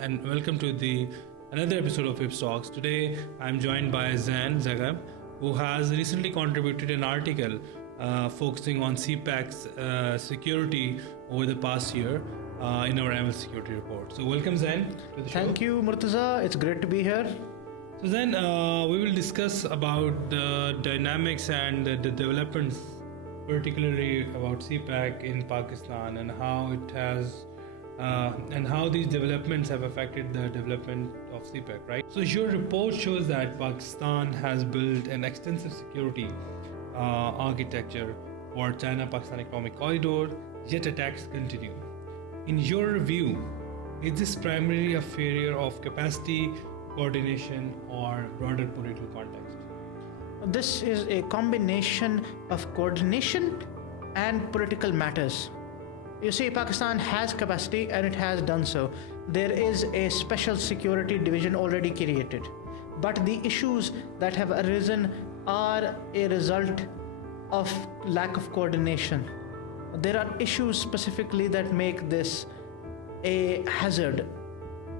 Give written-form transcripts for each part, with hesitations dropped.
and welcome to the another episode of Pips Talks. Today, I'm joined by Zain Zaigham, who has recently contributed an article focusing on CPEC's security over the past year in our annual security report. So, welcome Zain to the show. Thank you, Murtaza. It's great to be here. So then we will discuss about the dynamics and the developments, particularly about CPEC in Pakistan and how it has and how these developments have affected the development of CPEC, right? So your report shows that Pakistan has built an extensive security architecture for China-Pakistan economic corridor, yet attacks continue. In your review, is this primarily a failure of capacity, coordination, or broader political context? This is a combination of coordination and political matters. You see, Pakistan has capacity and it has done so. There is a special security division already created. But the issues that have arisen are a result of lack of coordination. There are issues specifically that make this a hazard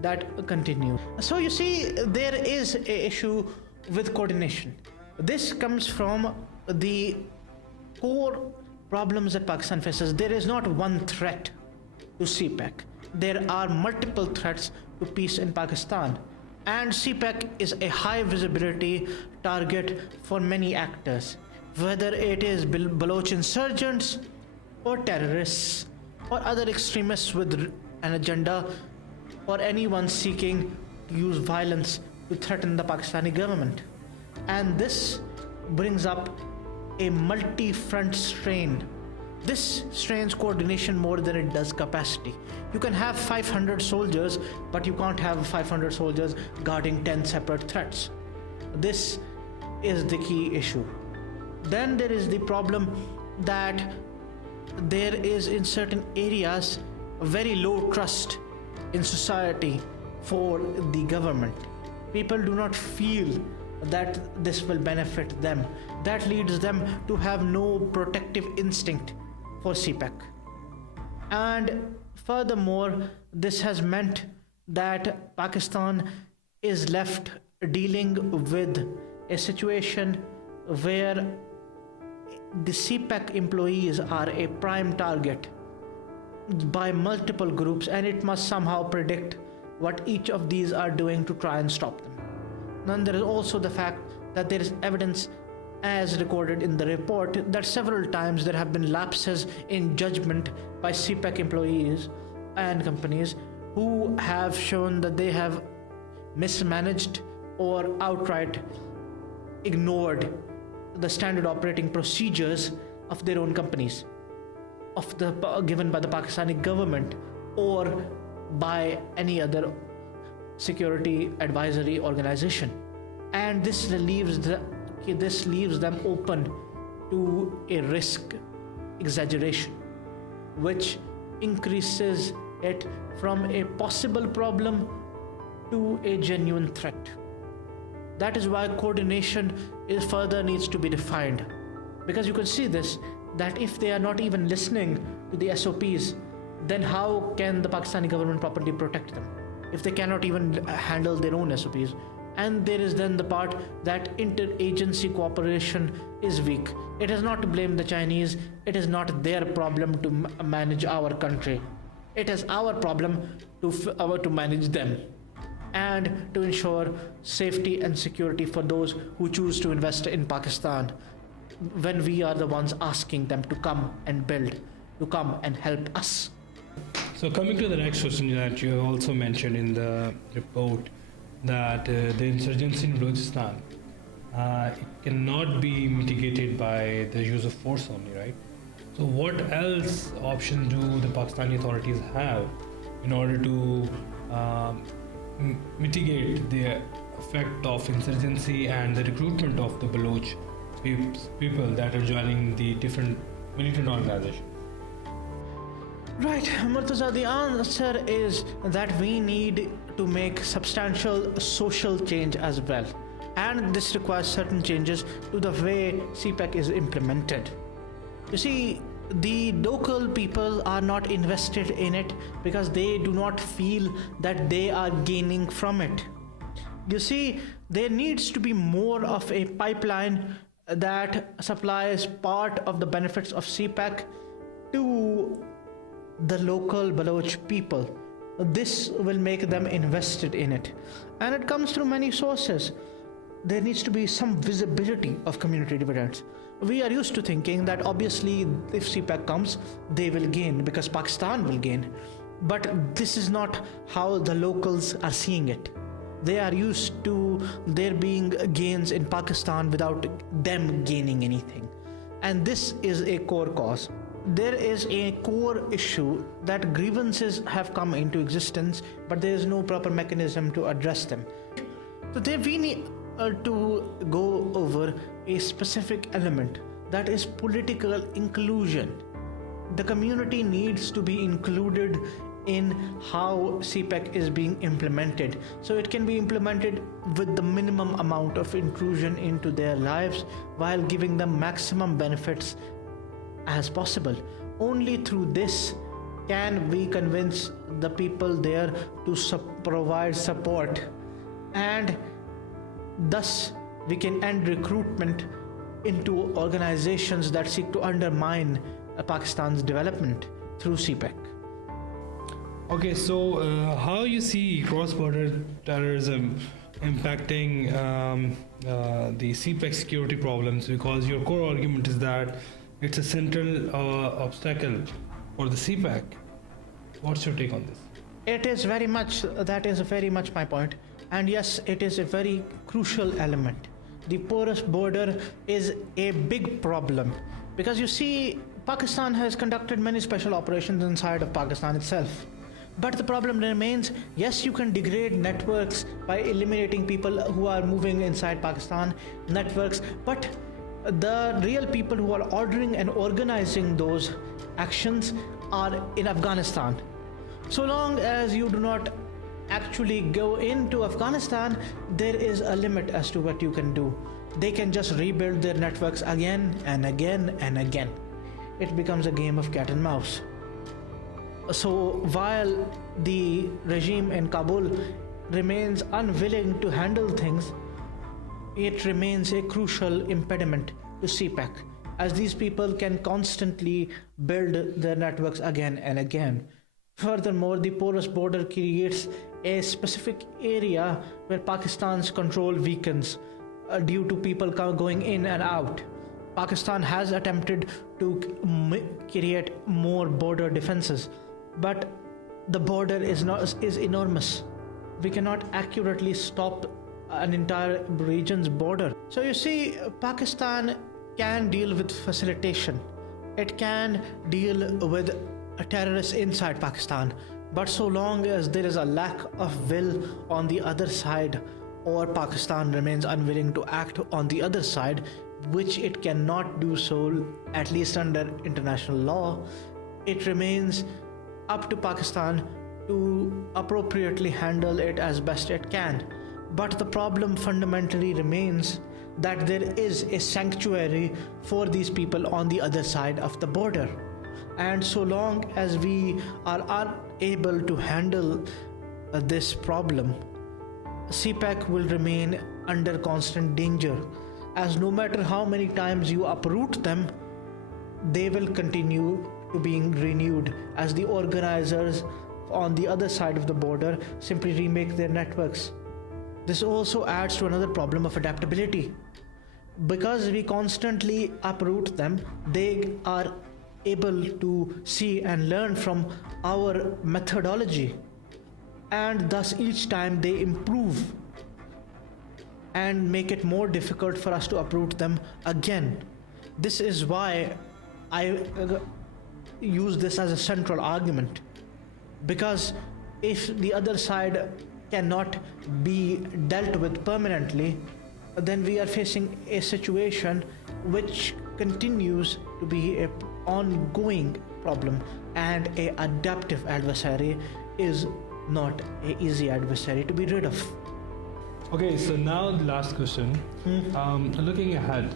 that continue. So you see, there is an issue with coordination. This comes from the core problems that Pakistan faces. There is not one threat to CPEC. There are multiple threats to peace in Pakistan. And CPEC is a high visibility target for many actors, whether it is Baloch insurgents or terrorists or other extremists with an agenda, or anyone seeking to use violence to threaten the Pakistani government. And this brings up a multi-front strain. This strains coordination more than it does capacity. You can have 500 soldiers, but you can't have 500 soldiers guarding 10 separate threats. This is the key issue. Then there is the problem that there is in certain areas very low trust in society for the government. People do not feel that this will benefit them. That leads them to have no protective instinct for CPEC. And furthermore, this has meant that Pakistan is left dealing with a situation where the CPEC employees are a prime target by multiple groups, and it must somehow predict what each of these are doing to try and stop them. Then there is also the fact that there is evidence, as recorded in the report, that several times there have been lapses in judgment by CPEC employees and companies who have shown that they have mismanaged or outright ignored the standard operating procedures of their own companies, given by the Pakistani government or by any other security advisory organization. And this leaves them open to a risk exaggeration, which increases it from a possible problem to a genuine threat. That is why coordination further needs to be defined, because you can see this, that if they are not even listening to the SOPs, then how can the Pakistani government properly protect them if they cannot even handle their own SOPs? And there is then the part that interagency cooperation is weak. It is not to blame the Chinese. It is not their problem to manage our country. It is our problem to manage them and to ensure safety and security for those who choose to invest in Pakistan, when we are the ones asking them to come and build, to come and help us. So coming to the next question that you have also mentioned in the report, that the insurgency in Balochistan it cannot be mitigated by the use of force only, right? So what else option do the Pakistani authorities have in order to mitigate the effect of insurgency and the recruitment of the Baloch people that are joining the different militant organizations? Right, Murtaza, the answer is that we need to make substantial social change as well. And this requires certain changes to the way CPEC is implemented. You see, the local people are not invested in it because they do not feel that they are gaining from it. You see, there needs to be more of a pipeline that supplies part of the benefits of CPEC to the local Baloch people. This will make them invested in it. And it comes through many sources. There needs to be some visibility of community dividends. We are used to thinking that obviously if CPEC comes, they will gain because Pakistan will gain. But this is not how the locals are seeing it. They are used to there being gains in Pakistan without them gaining anything. And this is a core cause. There is a core issue that grievances have come into existence, but there is no proper mechanism to address them. So there we need to go over a specific element, that is political inclusion. The community needs to be included in how CPEC is being implemented, so it can be implemented with the minimum amount of intrusion into their lives while giving them maximum benefits as possible. Only through this can we convince the people there to provide support, and thus we can end recruitment into organizations that seek to undermine Pakistan's development through CPEC. Okay, so how you see cross-border terrorism impacting the CPEC security problems? Because your core argument is that it's a central obstacle for the CPEC. What's your take on this? It is very much, that is very much my point. And yes, it is a very crucial element. The porous border is a big problem because you see, Pakistan has conducted many special operations inside of Pakistan itself. But the problem remains, yes, you can degrade networks by eliminating people who are moving inside Pakistan networks, but the real people who are ordering and organizing those actions are in Afghanistan. So long as you do not actually go into Afghanistan, there is a limit as to what you can do. They can just rebuild their networks again and again and again. It becomes a game of cat and mouse. So while the regime in Kabul remains unwilling to handle things, it remains a crucial impediment to CPEC, as these people can constantly build their networks again and again. Furthermore, the porous border creates a specific area where Pakistan's control weakens due to people going in and out. Pakistan has attempted to create more border defenses, but the border is enormous. We cannot accurately stop an entire region's border. So you see, Pakistan can deal with facilitation. It can deal with terrorists inside Pakistan. But so long as there is a lack of will on the other side, or Pakistan remains unwilling to act on the other side, which it cannot do so, at least under international law, it remains up to Pakistan to appropriately handle it as best it can. But the problem fundamentally remains that there is a sanctuary for these people on the other side of the border. And so long as we are unable to handle this problem, CPEC will remain under constant danger, as no matter how many times you uproot them, they will continue to being renewed as the organizers on the other side of the border simply remake their networks. This also adds to another problem of adaptability. Because we constantly uproot them, they are able to see and learn from our methodology, and thus each time they improve and make it more difficult for us to uproot them again. This is why I use this as a central argument, because if the other side cannot be dealt with permanently, then we are facing a situation which continues to be an ongoing problem, and an adaptive adversary is not an easy adversary to be rid of. Okay, so now the last question. Looking ahead,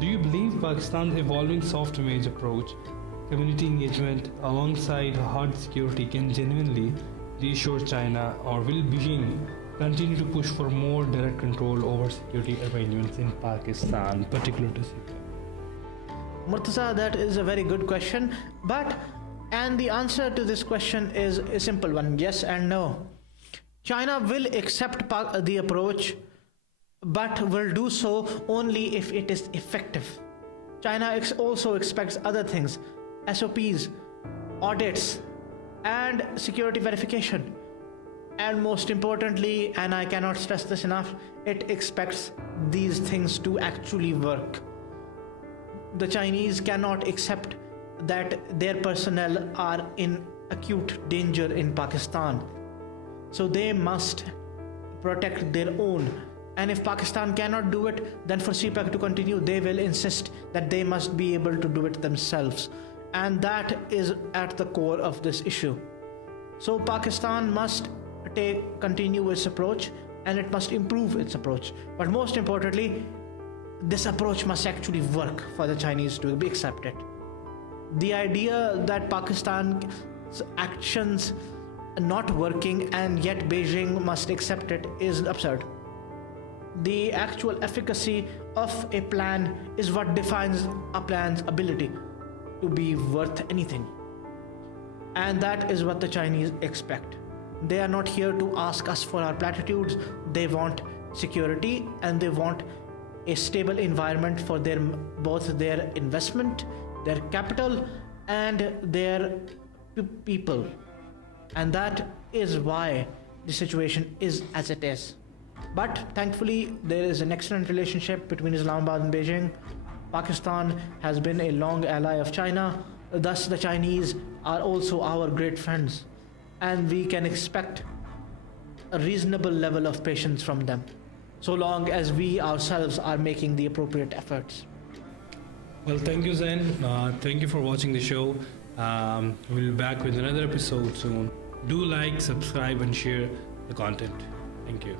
Do you believe Pakistan's evolving soft image approach, community engagement alongside hard security can genuinely reassure China, or will Beijing continue to push for more direct control over security arrangements in Pakistan, particular to CPEC? Murtaza, that is a very good question, and the answer to this question is a simple one: yes and no. China will accept the approach, but will do so only if it is effective. China also expects other things: SOPs, audits, and security verification. And most importantly, and I cannot stress this enough, it expects these things to actually work. The Chinese cannot accept that their personnel are in acute danger in Pakistan. So they must protect their own. And if Pakistan cannot do it, then for CPEC to continue, they will insist that they must be able to do it themselves. And that is at the core of this issue. So Pakistan must continue its approach, and it must improve its approach. But most importantly, this approach must actually work for the Chinese to be accepted. The idea that Pakistan's actions are not working and yet Beijing must accept it is absurd. The actual efficacy of a plan is what defines a plan's ability to be worth anything. And that is what the Chinese expect. They are not here to ask us for our platitudes. They want security, and they want a stable environment for both their investment, their capital, and their people. And that is why the situation is as it is. But thankfully, there is an excellent relationship between Islamabad and Beijing. Pakistan has been a long ally of China. Thus, the Chinese are also our great friends. And we can expect a reasonable level of patience from them, so long as we ourselves are making the appropriate efforts. Well, thank you, Zain. Thank you for watching the show. We'll be back with another episode soon. Do like, subscribe, and share the content. Thank you.